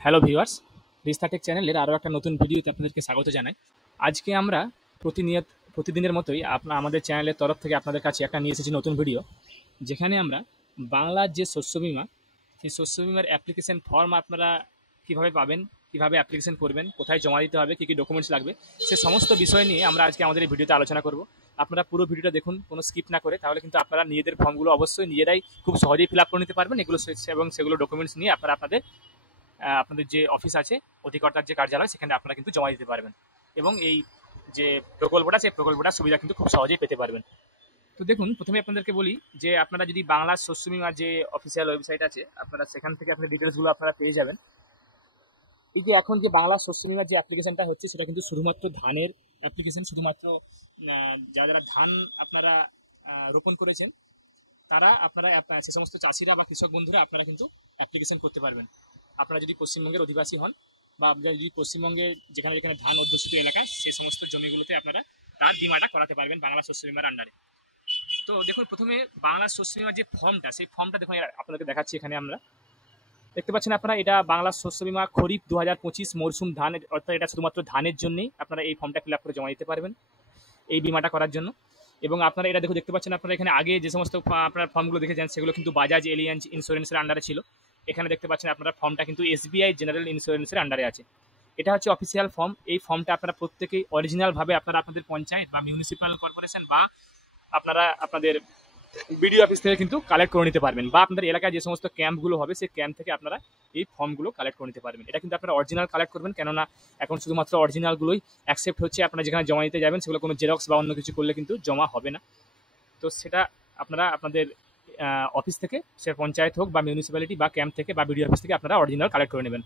Hello viewers, রিস্তা take চ্যানেলের আরও একটা নতুন ভিডিওতে আপনাদেরকে স্বাগত জানাই। আজকে আমরা প্রতিদিনের মতোই আমাদের চ্যানেলের তরফ থেকে আপনাদের কাছে একটা নিয়ে এসেছি নতুন ভিডিও, যেখানে আমরা বাংলার যে শস্য বিমা, সেই শস্য বিমার অ্যাপ্লিকেশন ফর্ম আপনারা কীভাবে পাবেন, কীভাবে অ্যাপ্লিকেশন করবেন, কোথায় জমা দিতে হবে, কী কী ডকুমেন্টস লাগবে, সে সমস্ত বিষয় নিয়ে আমরা আজকে আমাদের এই ভিডিওতে আলোচনা করব। আপনারা পুরো ভিডিওটা দেখুন, কোনো স্কিপ না করে, তাহলে কিন্তু আপনারা নিজেদের ফর্মগুলো অবশ্যই নিজেরাই খুব সহজেই ফিল আপ করে নিতে পারবেন এগুলো, এবং সেগুলো ডকুমেন্টস নিয়ে আপনারা আপনাদের যে অফিস আছে, অধিকর্তার যে কার্যালয়, সেখানে আপনারা কিন্তু জমা দিতে পারবেন এবং এই যে প্রকল্পটা, সেই প্রকল্পটার সুবিধা কিন্তু খুব সহজেই পেতে পারবেন। তো দেখুন, প্রথমে আপনাদেরকে বলি যে আপনারা যদি বাংলা শস্য বিমার যে অফিসিয়াল ওয়েবসাইট আছে, আপনারা সেখান থেকে আপনার ডিটেলসগুলো আপনারা পেয়ে যাবেন। এই যে এখন যে বাংলা শস্য বিমার যে অ্যাপ্লিকেশনটা হচ্ছে, সেটা কিন্তু শুধুমাত্র ধানের অ্যাপ্লিকেশন, শুধুমাত্র যারা যারা ধান আপনারা রোপণ করেছেন, আপনারা সে সমস্ত চাষিরা বা কৃষক বন্ধুরা আপনারা কিন্তু অ্যাপ্লিকেশন করতে পারবেন। আপনারা যদি পশ্চিমবঙ্গের অধিবাসী হন, বা আপনারা যদি পশ্চিমবঙ্গে যেখানে যেখানে ধান অধ্যুষিত এলাকা, সেই সমস্ত জমিগুলোতে আপনারা তার বিমাটা করাতে পারবেন বাংলা শস্য বিমার আন্ডারে। তো দেখুন, প্রথমে বাংলা শস্য বিমার যে ফর্মটা, সেই ফর্মটা দেখুন আপনাদেরকে দেখাচ্ছি। এখানে আমরা দেখতে পাচ্ছেন, আপনারা এটা বাংলা শস্য বিমা খরিফ 2025 মরশুম ধান, অর্থাৎ এটা শুধুমাত্র ধানের জন্যই আপনারা এই ফর্মটা ফিল আপ করে জমা দিতে পারবেন এই বিমাটা করার জন্য। এবং আপনারা এটা দেখতে পাচ্ছেন, আপনারা এখানে আগে যে সমস্ত আপনার ফর্মগুলো দেখেছেন, সেগুলো কিন্তু বাজাজ এলিয়ান্স ইন্স্যুরেন্সের আন্ডারে ছিল। এখানে দেখতে পাচ্ছেন আপনারা ফর্মটা কিন্তু SBI জেনারেল ইন্স্যুরেন্সের আন্ডারে আছে। এটা হচ্ছে অফিসিয়াল ফর্ম। এই ফর্মটা আপনারা প্রত্যেকেই অরিজিনালভাবে আপনারা আপনাদের পঞ্চায়েত বা মিউনিসিপ্যাল কর্পোরেশন বা আপনারা আপনাদের বিডিও অফিস থেকে কিন্তু কালেক্ট করে নিতে পারবেন, বা আপনাদের এলাকায় যে সমস্ত ক্যাম্পগুলো হবে, সেই ক্যাম্প থেকে আপনারা এই ফর্মগুলো কালেক্ট করে নিতে পারবেন। এটা কিন্তু আপনারা অরিজিনাল কালেক্ট করবেন, কেননা এখন শুধুমাত্র অরিজিনালগুলোই অ্যাকসেপ্ট হচ্ছে। আপনারা যেখানে জমা দিতে যাবেন, সেগুলো কোনো জেরক্স বা অন্য কিছু করলে কিন্তু জমা হবে না। তো সেটা আপনারা আপনাদের অফিস থেকে, সে পঞ্চায়েত হোক বা মিউনিসিপ্যালিটি বা ক্যাম্প থেকে বা বিডিও অফিস থেকে আপনারা অরিজিনাল কালেক্ট করে নেবেন।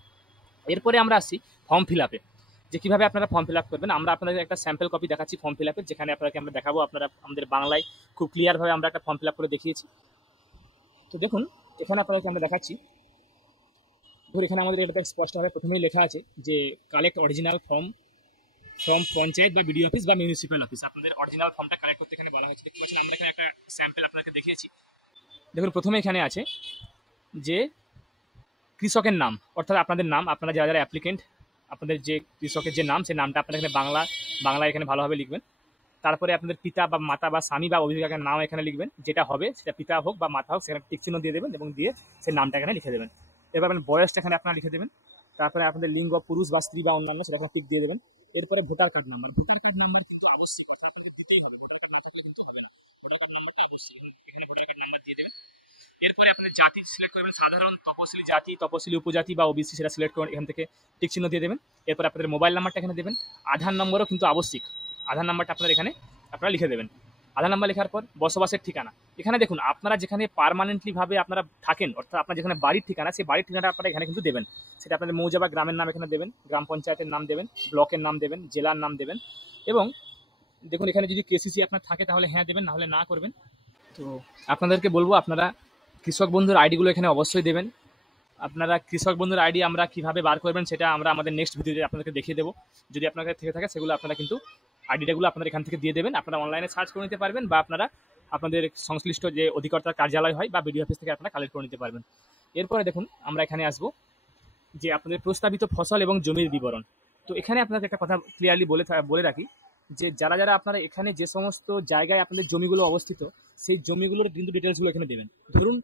এরপরে আমরা আসছি ফর্ম ফিল আপে, যে কীভাবে আপনারা ফর্ম ফিল আপ করবেন। আমরা আপনাদের একটা স্যাম্পল কপি দেখাচ্ছি ফর্ম ফিল আপের, যেখানে আপনাকে আমরা দেখাবো। আপনারা আমাদের বাংলায় খুব ক্লিয়ারভাবে আমরা একটা ফর্ম ফিল আপ করে দেখিয়েছি। তো দেখুন, এখানে আপনাদেরকে আমরা দেখাচ্ছি। ধর, এখানে আমাদের এটাতে স্পষ্টভাবে প্রথমেই লেখা আছে যে collect original form from panchayat বা বিডিও অফিস বা মিউনিসিপ্যাল অফিস। আপনাদের অরিজিনাল ফর্মটা কালেক্ট করতে এখানে বলা হয়েছে। দেখতে পাচ্ছেন, আমরা এখানে একটা স্যাম্পল আপনাকে দেখিয়েছি। দেখুন, প্রথমে এখানে আছে যে কৃষকের নাম, অর্থাৎ আপনাদের নাম, আপনারা যারা যারা অ্যাপ্লিকেন্ট, আপনাদের যে কৃষকের যে নাম, সেই নামটা আপনারা এখানে বাংলা এখানে ভালোভাবে লিখবেন। তারপরে আপনাদের পিতা বা মাতা বা স্বামী বা অভিভাবকের নাম এখানে লিখবেন, যেটা হবে সেটা পিতা হোক বা মাতা হোক, সেখানে টিক চিহ্ন দিয়ে দেবেন এবং দিয়ে সেই নামটা এখানে লিখে দেবেন। এবার আপনার বয়সটা এখানে আপনারা লিখে দেবেন। তারপরে আপনাদের লিঙ্গ পুরুষ বা স্ত্রী বা অন্যান্য, সেটা এখানে টিক দিয়ে দেবেন। এরপরে ভোটার কার্ড নাম্বার কিন্তু অবশ্যই কথা আপনাকে দিতেই হবে। ভোটার কার্ড না থাকলে কিন্তু হবে না। ভোটার কার্ড নাম্বারটা অবশ্যই এখানে ভোটার কার্ড নাম্বার দিয়ে দেবেন। এরপরে আপনাদের জাতি সিলেক্ট করবেন, সাধারণ, তপশিলি জাতি, তপশিলি উপজাতি বা ওবিসি, সেটা সিলেক্ট করবেন, এখান থেকে টিক চিহ্ন দিয়ে দেবেন। এরপর আপনাদের মোবাইল নাম্বারটা এখানে দেবেন। আধার নম্বরও কিন্তু আবশ্যিক। আধার নাম্বারটা আপনারা লিখে দেবেন। আধার নাম্বার লেখার পর বসবাসের ঠিকানা। এখানে দেখুন, আপনারা যেখানে পার্মানেন্টলি ভাবে আপনারা থাকেন, অর্থাৎ আপনার যেখানে বাড়ির ঠিকানা, সেই বাড়ির ঠিকানাটা আপনারা এখানে কিন্তু দেবেন। সেটা আপনাদের মৌজা বা গ্রামের নাম এখানে দেবেন, গ্রাম পঞ্চায়েতের নাম দেবেন, ব্লকের নাম দেবেন, জেলার নাম দেবেন। এবং দেখুন, এখানে যদি KCC আপনার থাকে তাহলে হ্যাঁ দেবেন, নাহলে না করবেন। তো আপনাদেরকে বলবো, আপনারা কৃষক বন্ধুর আইডিগুলো এখানে অবশ্যই দেবেন। আপনারা কৃষক বন্ধুর আইডি আমরা কীভাবে বার করবেন, সেটা আমরা আমাদের নেক্সট ভিডিওতে আপনাদেরকে দেখিয়ে দেবো। যদি আপনাদের থেকে থাকে, সেগুলো আপনারা কিন্তু আইডিটাগুলো আপনারা এখান থেকে দিয়ে দেবেন। আপনারা অনলাইনে সার্চ করে নিতে পারবেন, বা আপনারা আপনাদের সংশ্লিষ্ট যে অধিকর্তার কার্যালয় হয় বা বিডিও অফিস থেকে আপনারা কালেক্ট করে নিতে পারবেন। এরপরে দেখুন, আমরা এখানে আসবো যে আপনাদের প্রস্তাবিত ফসল এবং জমির বিবরণ। তো এখানে আপনাদের একটা কথা ক্লিয়ারলি বলে রাখি, যে যারা যারা আপনারা এখানে যে সমস্ত জায়গায় আপনাদের জমিগুলো অবস্থিত, সেই জমিগুলোর কিন্তু ডিটেলসগুলো এখানে দেবেন। ধরুন,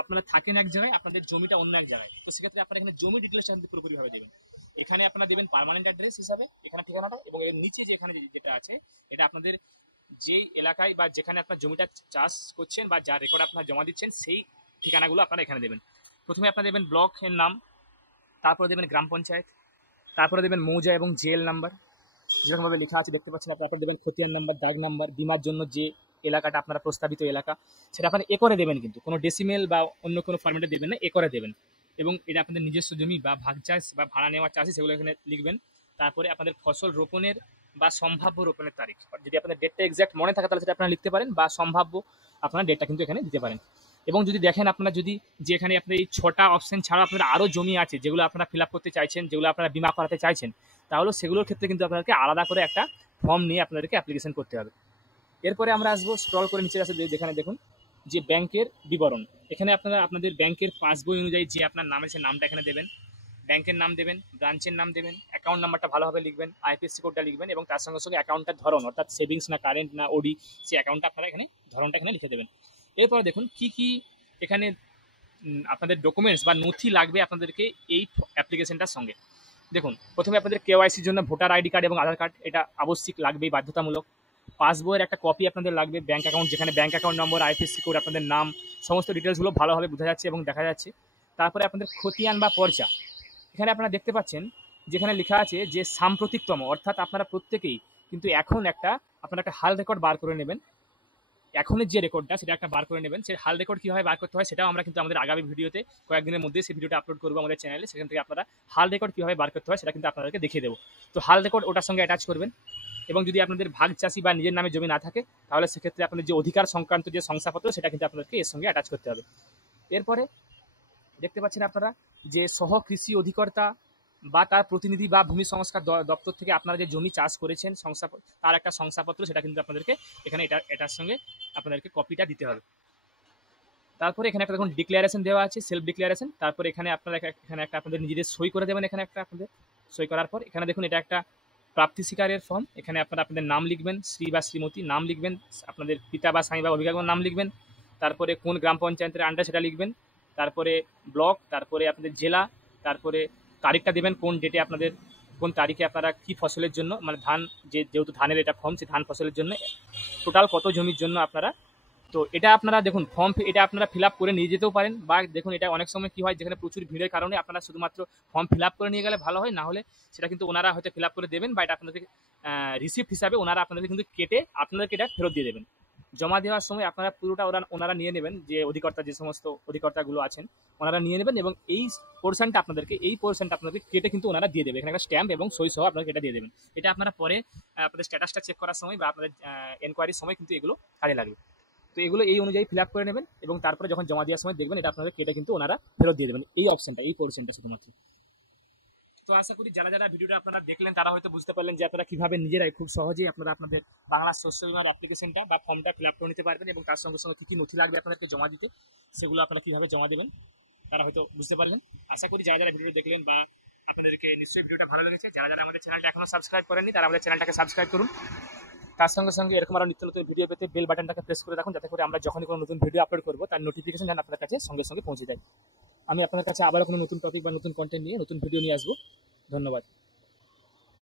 আপনারা থাকেন এক জায়গায়, আপনাদের জমিটা অন্য এক জায়গায়, তো সেক্ষেত্রে আপনারা এখানে জমি ডিটেলসটা পুরোপুরিভাবে দেবেন। এখানে আপনারা দেবেন পার্মানেন্ট অ্যাড্রেস হিসাবে এখানে ঠিকানাটা, এবং এর নিচে যে এখানে যেটা আছে, এটা আপনাদের যেই এলাকায় বা যেখানে আপনার জমিটা চাষ করছেন বা যার রেকর্ড আপনারা জমা দিচ্ছেন, সেই ঠিকানাগুলো আপনারা এখানে দেবেন। প্রথমে আপনারা দেবেন ব্লকের নাম, তারপরে দেবেন গ্রাম পঞ্চায়েত, তারপরে দেবেন মৌজা এবং জেল নাম্বার, যেরকমভাবে লেখা আছে দেখতে পাচ্ছেন। তারপরে দেবেন খতিয়ান নাম্বার, দাগ নাম্বার, বিমার জন্য যে এলাকাটা আপনারা প্রস্তাবিত এলাকা, সেটা আপনারা একরে দেবেন, কিন্তু কোনো ডেসিমেল বা অন্য কোনো ফরম্যাটে দেবেন না, একরে দেবেন। এবং এটা আপনাদের নিজস্ব জমি বা ভাগ চাষ বা ভাড়া নেওয়া চাষি, সেগুলো এখানে লিখবেন। তারপরে আপনাদের ফসল রোপণের বা সম্ভাব্য রোপণের তারিখ, যদি আপনাদের ডেটটা এক্সাক্ট মনে থাকে তাহলে সেটা আপনারা লিখতে পারেন, বা সম্ভাব্য আপনারা ডেটটা কিন্তু এখানে দিতে পারেন। এবং যদি দেখেন, আপনারা যদি যে এখানে আপনার এই 6টা অপশন ছাড়া আপনাদের আরও জমি আছে যেগুলো আপনারা ফিল আপ করতে চাইছেন, যেগুলো আপনারা বিমা করাতে চাইছেন, তাহলে সেগুলোর ক্ষেত্রে কিন্তু আপনাদেরকে আলাদা করে একটা ফর্ম নিয়ে আপনাদেরকে অ্যাপ্লিকেশন করতে হবে। এরপরে আমরা আসবো, স্ক্রল করে নিচে আসে, যেখানে দেখুন যে ব্যাংকের বিবরণ। এখানে আপনারা আপনাদের ব্যাংকের পাসবই অনুযায়ী যে আপনার নাম আছে, নামটা এখানে দেবেন। ব্যাংকের নাম দেবেন, ব্রাঞ্চের নাম দেবেন, অ্যাকাউন্ট নাম্বারটা ভালোভাবে লিখবেন, আইএফএসসি কোডটা লিখবেন এবং তার সঙ্গে সঙ্গে অ্যাকাউন্টটার ধরন অর্থাৎ সেভিংস না কারেন্ট না ওডি সেই অ্যাকাউন্টটা আপনারা এখানে ধরনটা এখানে লিখে দেবেন। এরপর দেখুন কি এখানে আপনাদের ডকুমেন্টস বা নথি লাগবে আপনাদেরকে এই অ্যাপ্লিকেশনটার সঙ্গে। দেখুন প্রথমে আপনাদের কেওয়াইসির জন্য ভোটার আইডি কার্ড এবং আধার কার্ড এটা আবশ্যিক লাগবেই, বাধ্যতামূলক। পাসবইয়ের একটা কপি আপনাদের লাগবে, ব্যাঙ্ক অ্যাকাউন্ট যেখানে bank account number, IFSC code, আপনাদের নাম, সমস্ত ডিটেলসগুলো ভালোভাবে বোঝা যাচ্ছে এবং দেখা যাচ্ছে। তারপরে আপনাদের খতিয়ান বা পর্চা, এখানে আপনারা দেখতে পাচ্ছেন যেখানে লেখা আছে যে সাম্প্রতিকতম, অর্থাৎ আপনারা প্রত্যেকেই কিন্তু এখন আপনারা একটা হাল রেকর্ড বার করে নেবেন। এখনের যে রেকর্ডটা সেটা একটা বার করে নেবেন। সেই হাল রেকর্ড কীভাবে বার করতে হয় সেটাও আমরা কিন্তু আমাদের আগামী ভিডিওতে কয়েকদিনের মধ্যে সেই ভিডিওটা আপলোড করবো আমাদের চ্যানেলে। সেখান থেকে আপনারা হাল রেকর্ড কীভাবে বার করতে হয় সেটা কিন্তু আপনাদেরকে দেখিয়ে দেবো। তো হাল রেকর্ড ওটার সঙ্গে অ্যাটাচ করবেন। এবং যদি আপনাদের ভাগ চাষি বা নিজের নামে জমি না থাকে তাহলে সেক্ষেত্রে আপনাদের যে অধিকার সংক্রান্ত যে শংসাপত্র সেটা কিন্তু আপনাদেরকে এর সঙ্গে অ্যাটাচ করতে হবে। এরপরে দেখতে পাচ্ছেন আপনারা যে সহ কৃষি অধিকর্তা বা তার প্রতিনিধি বা ভূমি সংস্কার দপ্তর থেকে আপনারা যে জমি চাষ করেছেন তার একটা শংসাপত্র সেটা কিন্তু আপনাদেরকে এখানে এটার সঙ্গে আপনাদেরকে কপিটা দিতে হবে। তারপরে এখানে একটা দেখুন ডিক্লারেশন দেওয়া আছে, সেলফ ডিক্লারেশন। তারপরে এখানে আপনারা এখানে একটা আপনাদের নিজেদের সই করে দেবেন। এখানে একটা আপনাদের সই করার পর এখানে দেখুন এটা একটা প্রাপ্তি স্বীকারের ফর্ম। এখানে আপনারা আপনাদের নাম লিখবেন, শ্রী বা শ্রীমতী নাম লিখবেন, আপনাদের পিতা বা স্বামী বা অভিভাবকের নাম লিখবেন, তারপরে কোন গ্রাম পঞ্চায়েতের আন্ডার সেটা লিখবেন, তারপরে ব্লক, তারপরে আপনাদের জেলা, তারপরে তারিখটা দেবেন কোন ডেটে আপনাদের কোন তারিখে আপনারা কি ফসলের জন্য মানে ধান যেহেতু ধানের এটা ফর্ম সেই ধান ফসলের জন্য টোটাল কত জমির জন্য আপনারা। তো এটা আপনারা দেখুন ফর্ম এটা আপনারা ফিল আপ করে নিয়ে যেতেও পারেন বা দেখুন এটা অনেক সময় কী হয় যেখানে প্রচুর ভিড়ের কারণে আপনারা শুধুমাত্র ফর্ম ফিল আপ করে নিয়ে গেলে ভালো হয়, না হলে সেটা কিন্তু ওনারা হয়তো ফিল আপ করে দেবেন বা এটা আপনাদের রিসিপ্ট হিসাবে ওনারা আপনাদের কিন্তু কেটে আপনাদেরকে এটা ফেরত দিয়ে দেবেন। জমা দেওয়ার সময় আপনারা পুরোটা ওনারা নিয়ে নেবেন, যে অধিকর্তা যে সমস্ত অধিকর্তাগুলো আছেন ওনারা নিয়ে নেবেন এবং এই পোর্শনটা আপনাদেরকে কেটে কিন্তু ওনারা দিয়ে দেবে। এখানে একটা স্ট্যাম্প এবং সই সহ আপনাকে এটা দিয়ে দেবেন। এটা আপনারা পরে আপনাদের স্ট্যাটাসটা চেক করার সময় বা আপনাদের এনকোয়ারির সময় কিন্তু এগুলো কাজে লাগবে। তো এগুলো এই অনুযায়ী ফিল আপ করে নেবেন এবং তারপরে যখন জমা দেওয়ার সময় দেখবেন এটা আপনাদের কেটে কিন্তু ওনারা ফেরত দিয়ে দেবেন এই অপশনটা, এই পোর্শনটা শুধুমাত্র। তো আশা করি যারা ভিডিওটা আপনারা দেখলেন তারা হয়তো বুঝতে পারলেন যে আপনারা কিভাবে নিজেরাই খুব সহজেই আপনারা আপনাদের বাংলা শস্য বীমার অ্যাপ্লিকেশনটা বা ফর্মটা ফিল আপ করে নিতে পারবেন এবং তার সঙ্গে সঙ্গে কী কী নথি লাগবে আপনাদেরকে জমা দিতে সেগুলো আপনারা কীভাবে জমা দেবেন তারা হয়তো বুঝতে পারলেন। আশা করি যারা ভিডিও দেখলেন বা আপনাদেরকে নিশ্চয়ই ভিডিওটা ভালো লেগেছে। যারা আমাদের চ্যানেলটা এখনো সাবস্ক্রাইব করেননি তারা আমাদের চ্যানেলটাকে সাবস্ক্রাইব করুন। তার সঙ্গে সঙ্গে এরকম আরও নিত্য নতুন ভিডিও পেতে বেল বাটনটাকে প্রেস করে রাখুন, যাতে করে আমরা যখনই কোনো নতুন ভিডিও আপলোড করবো তার নোটিফিকেশন যেন আপনার কাছে সঙ্গে সঙ্গে পৌঁছে যায়। আমি আপনার কাছে আবারও কোনো নতুন টপিক বা নতুন কন্টেন্ট নিয়ে নতুন ভিডিও নিয়ে আসবো। ধন্যবাদ।